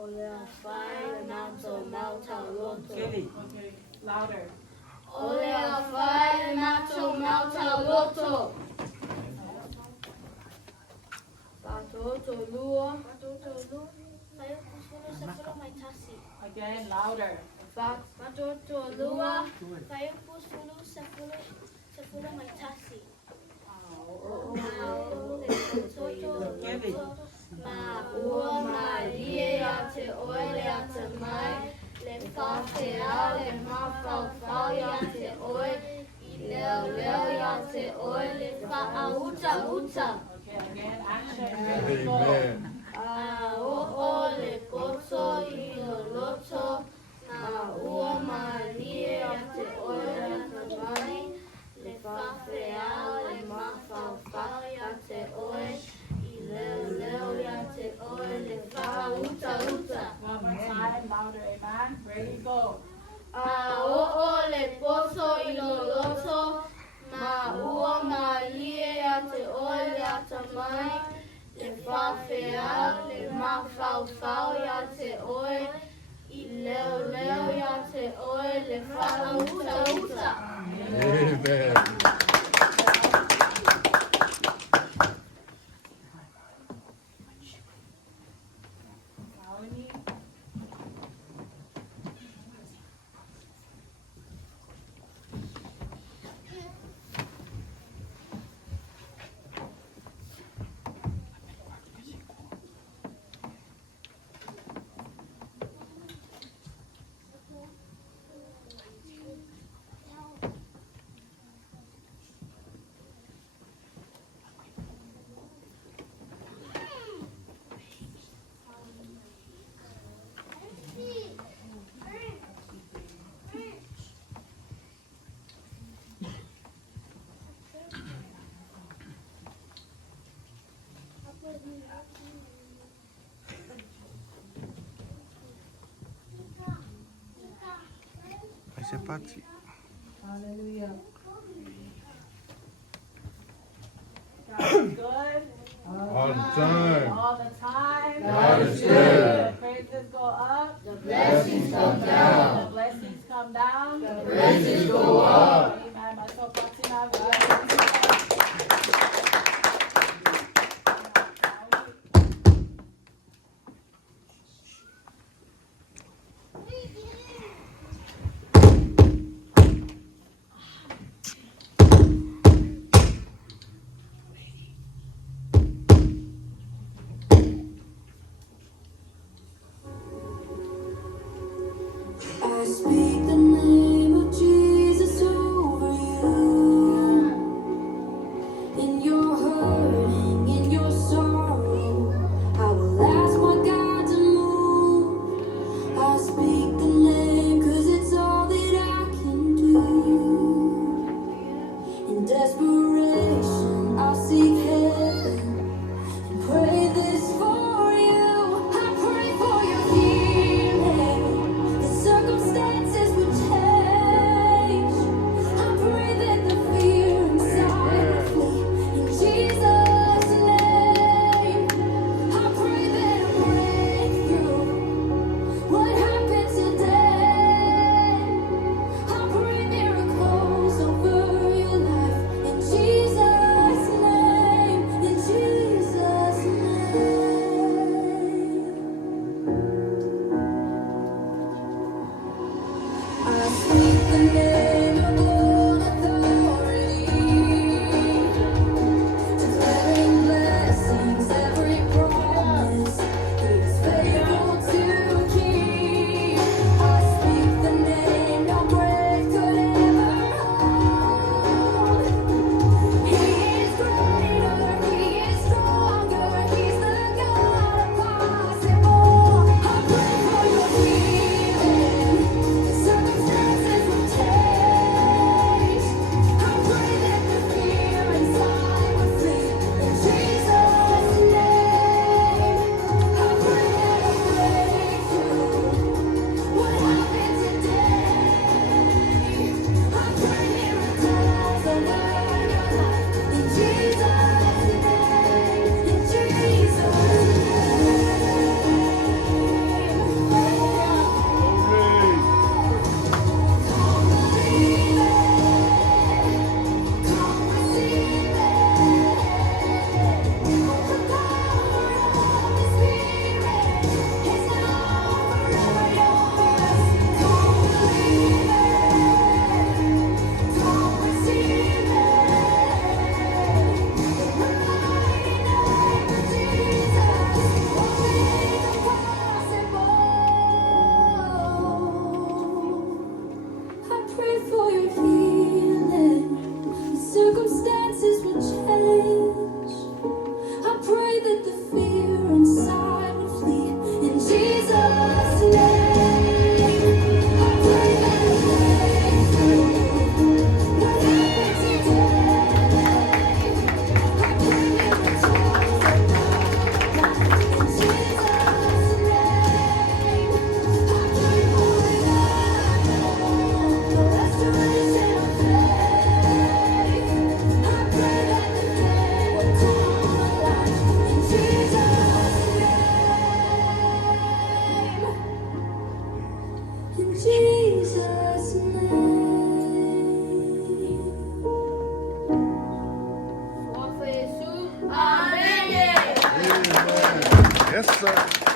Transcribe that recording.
Ole afai mato mauta loto. Okay, louder. Ole afai mato mauta loto. Patoto lua. Tayo pusulo sa pulo may tasi. Again, louder. Patoto lua. Tayo pusulo sa pulo may tasi. Ma ua marie ate oile ate mai. Le fafea le mafafau yate oile. Leo yate oile fa auta uta. Okay, again, action. Ready, go. O le poto I lo loto. Ma ua marie ate oile ate mai. Le fafea le mafafau yate oile. Leo yate oile fa uta uta. One more time, louder, amen. Ready, go. O le poto I lo loto. Ma ua marie ate oile ate mai. Le fafea le mafafau yate oile. I leo yate oile fa uta uta. Amen. Misipati. Hallelujah. God is good. All the time. All the time. God is good. The praises go up. The blessings come down. The blessings come down. The blessings go up. Amen. Masipati na I speak the name of Jesus over you. In your hurting, in your sorrow, I will ask my God to move. I speak the name 'cause it's all that I can do. In desperation, I'll seek heaven and pray this for you. I pray for your healing. The circumstances Yes, sir.